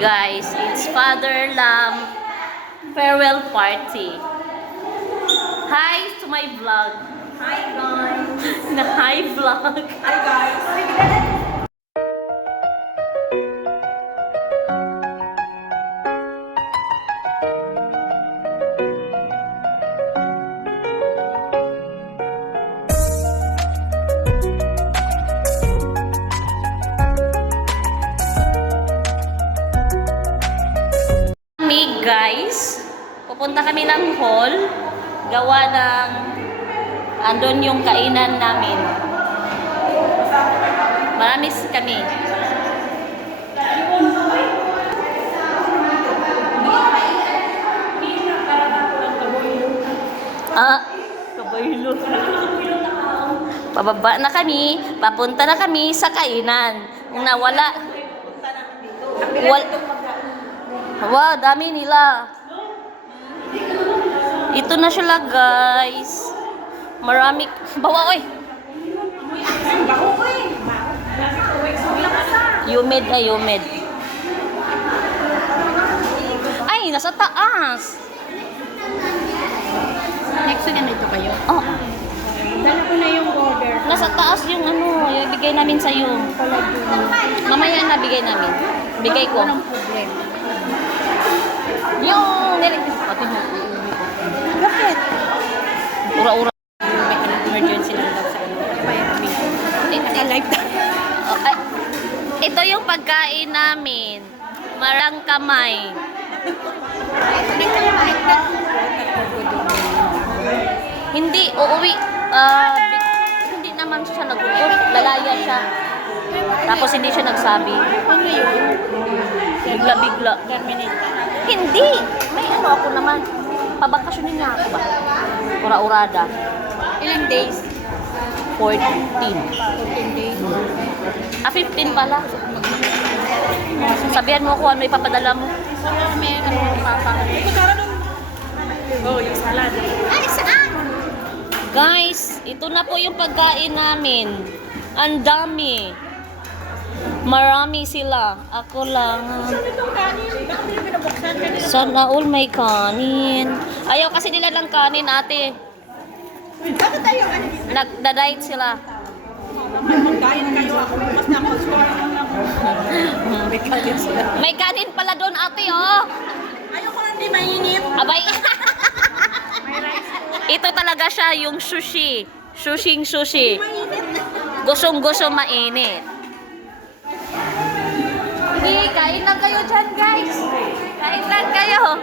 Guys, it's Father Lam farewell party. Hi to my vlog. Hi guys! Na hi vlog. Hi guys! Guys, pupunta kami ng hall. Gawa ng andon yung kainan namin. Marami kami. Kabaylo. Pababa na kami, papunta na kami sa kainan. Kung nawala. Wow, dami nila. Ito na sila, guys. Marami. Bawa, oy. Humid na humid. Ay, nasa taas. Next week nandito kayo? Oh, Dala ko na yung order. nasa taas yung ano, yung bigay namin sa'yo. Mamaya na bigay namin. Bigay ko. Walang problema. Yung pati mo. Bakit? Ura-ura. May emergency lang daw sa ano. Kaya kami. Naka-live tayo. Okay. Ito yung pagkain namin. Marang kamay. Hindi, uuwi. Hindi naman siya nag-uuwi. Lalaya siya. Tapos hindi siya nagsabi. Ano yun? Bigla-bigla. Terminate. Hindi! May ano ako naman. Pabakasyonin niya ako ba? Ura-urada. Ilang days? 14. 14 days. 15 pala. Sabihan mo kung ano ipapadala mo. May ano papa. Kutsara dong. Oh, yung salad. Ay, saan? Guys, ito na po yung pagkain namin. Ang dami. Marami sila. Ako lang. Saan itong kanin? Bakit hindi binabuksan kanina? Sana all may kanin. Ayaw kasi nila ng kanin, ate. Bakit tayo kanin? Nagda-diet sila. Mag-diet kayo ako. Mas na-consume ako. May kanin sila. May kanin pala doon, ate, oh. Ayoko lang di mainit. Abay. May rice. Ito talaga siya, yung sushi. Sushing sushi. Mainit. Gusong-guso mainit. Hindi, kain lang kayo dyan, guys. Kain lang kayo.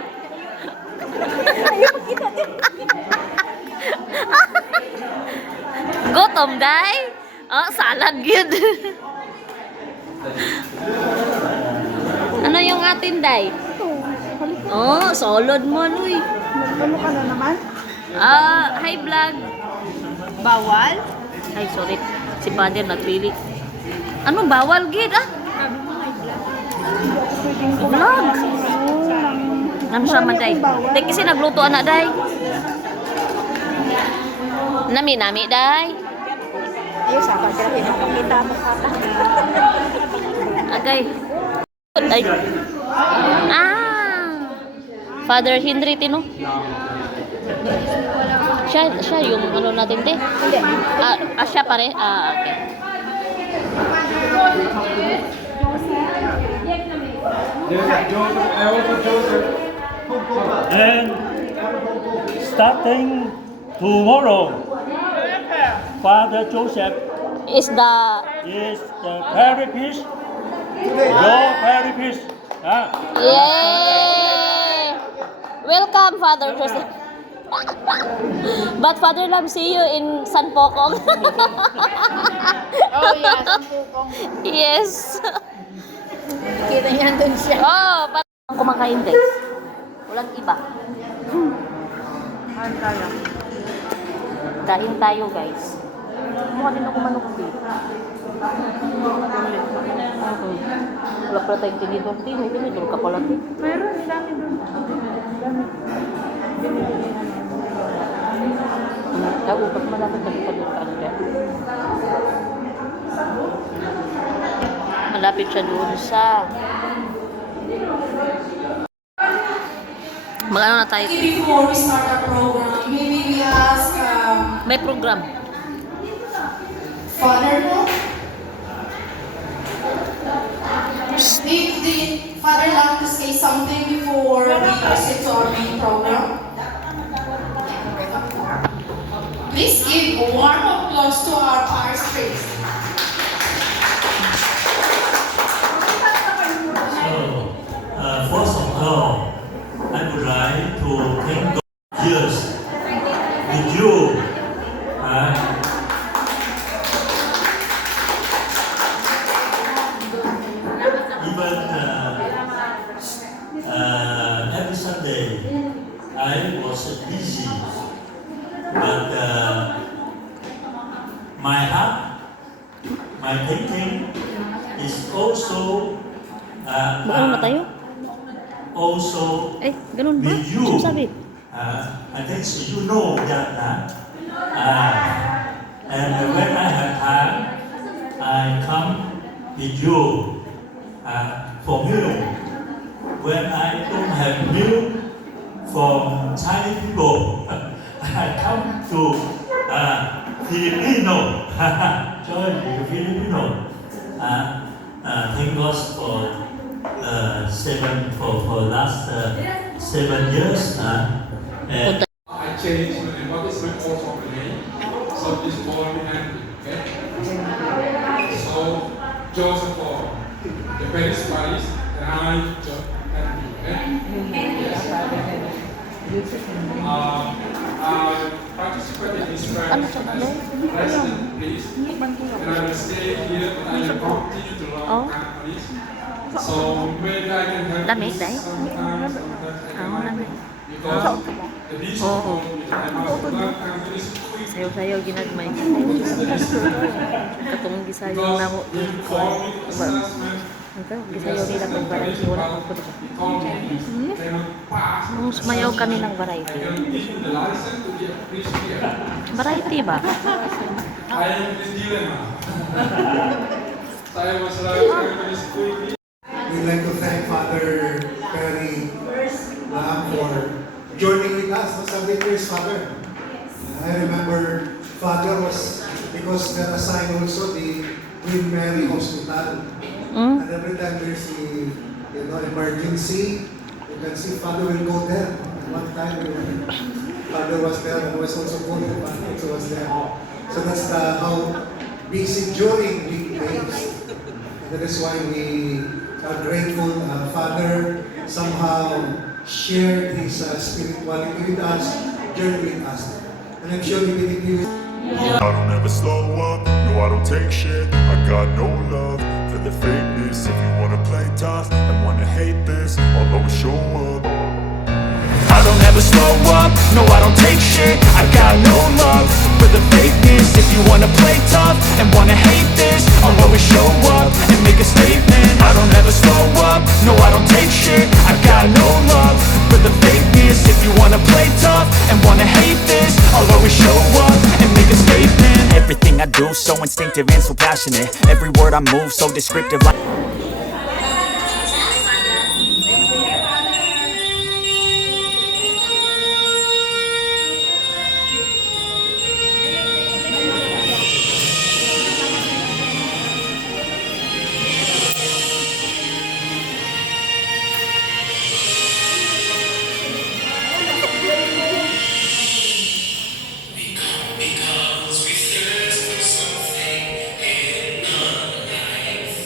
Gutom, day? Oh, salad, good. Ano yung atin, day? Oh, solid mo, Luy. Ano ka na naman? Hi, vlog. Bawal? Ay, sorry. Si Father nagpili. Ano, bawal, gid, ah? Vlog. Ano siya man, day? Day, kasi nagluto, anak, day. Nami-nami, day. Ayos, sa akin. Kaya pinapakita mo sa akin. Agay. Ay. Father Henry, tino? Siya yung ano natin, te? Hindi. Siya pare? Okay. And starting tomorrow, Father Joseph Is the... is the therapist, your therapist. Yay! Welcome, Father Joseph. But Father Lam, see you in San Pocong. Oh, yeah. Sampukong. Yes. Kita niyan dun siya. Oh, parang kumakain, guys. Walang iba. Ano tayo? Kain tayo, guys. Mukha din ako manok dito. Wala pala tayong tinidor. Tinidor ka pala. Meron, dami dun. Dami. Pag malapit na kita doon ka dyan. Malapit siya doon sa Mag-ano na tayo? Before we start our program, maybe we ask May program. Father no? If the Father like to say something before we proceed to our main program, please give a warm applause to our parish priest. So, first of all, I would like to thank God years with you. Even every Sunday, I was busy, but my heart, my thinking is also Mag-ano na tayo? also Eh, ganun ba? with you. Ano sabi? I think you know that. And when I have time, I come with you for meal. When I don't have meal from Chinese people, I come to Filipino. Join the Filipino. Thank God for last 7 years. And I changed my name. What is my also my name? So this boy Andy. Okay. So Joseph for the Paris Paris and I Andy. Okay. Yes. I participated in this practice as president priest, and I will stay here and I will continue to learn Cantonese. So maybe I can help Dami, you dahil? sometimes I can help dami. you. Because the least of all, I must learn Cantonese quickly. Sayo-sayo ginagmay. Katong gisayo na mo. Because you call me assessment, Ito, gisayo nila pag variety. Wala pang po dito. you call me, cannot pass. Nung sumayaw kami ng variety. I can give you the license to be a priest here. Variety ba? I am in this dilemma. Saya must learn Cantonese quickly. We'd like to thank Father Perry for joining with us. No? 7 years, Father. I remember Father was, because they're assigned also the Queen Mary Hospital. And every time there's emergency, you can see Father will go there. One time, Father was there and was also called the Father was there. So that's how busy during weekdays. That is why we are grateful. Father somehow shared his spirituality with us, journey with us. And I'm sure he will be with I don't ever slow up, no I don't take shit. I got no love for the fakeness. If you wanna play tough and wanna hate this, I'll always show up. I don't ever slow up, no I don't take shit. I got no love for the fakeness. If you wanna play tough and wanna hate this, I'll always show up and make a statement. I don't ever slow up, no I don't take shit. I got no love for the fakeness. If you wanna play tough and wanna hate this, I'll always show up and make a statement. Everything I do so instinctive and so passionate. Every word I move so descriptive like Because we thirst for something in our life.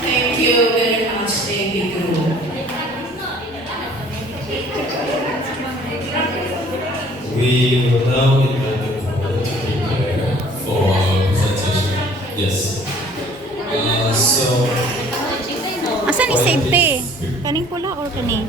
Thank you very much, David Group. We will now invite the couple to prepare for our presentation. Yes. So, Asan ni safety? Kaning pula or kani?